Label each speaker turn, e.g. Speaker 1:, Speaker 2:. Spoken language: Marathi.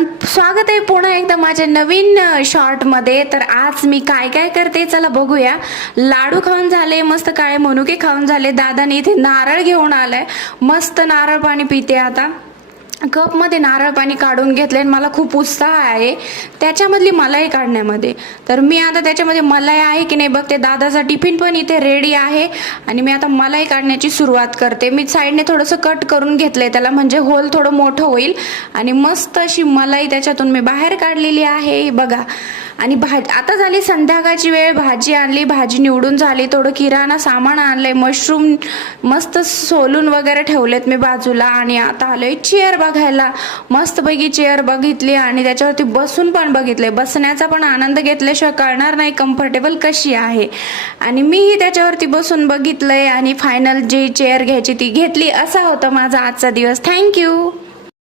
Speaker 1: सगळ्यांचं स्वागत आहे पुन्हा एकदा माझ्या नवीन शॉर्टमध्ये तर आज मी काय काय करते चला बघूया. लाडू खाऊन झाले मस्त काळे मनुके खाऊन झाले. दादाने इथे नारळ घेऊन आलाय. मस्त नारळ पाणी पिते आता. कपमध्ये नारळ पाणी काढून घेतले आणि मला खूप उत्साह आहे. त्याच्यामधली मलाई काढण्यामध्ये. तर मी आता त्याच्यामध्ये मलाई आहे की नाही बघते. दादाचा टिफिन पण इथे रेडी आहे. आणि मी आता मलाई काढण्याची सुरुवात करते. मी साईडने थोडंसं कट करून घेतलं आहे त्याला म्हणजे होल थोडं मोठं होईल. आणि मस्त अशी मलाई त्याच्यातून मी बाहेर काढलेली आहे. बघा. आणि भाज आता झाली संध्याकाळची वेळ भाजी आणली भाजी निवडून झाली थोडं किराणा सामान आणलंय मशरूम मस्त सोलून वगैरे ठेवलेत मी बाजूला आणि आता आलोय चेअर बघायला. मस्तपैकी चेअर बघितली आणि त्याच्यावरती बसून पण बघितले बसण्याचा पण आनंद घेतल्याशिवाय कळणार नाही कम्फर्टेबल कशी आहे. आणि मीही त्याच्यावरती बसून बघितलंय आणि फायनल जी चेअर घ्यायची ती घेतली. असा होता माझा आजचा दिवस. थँक्यू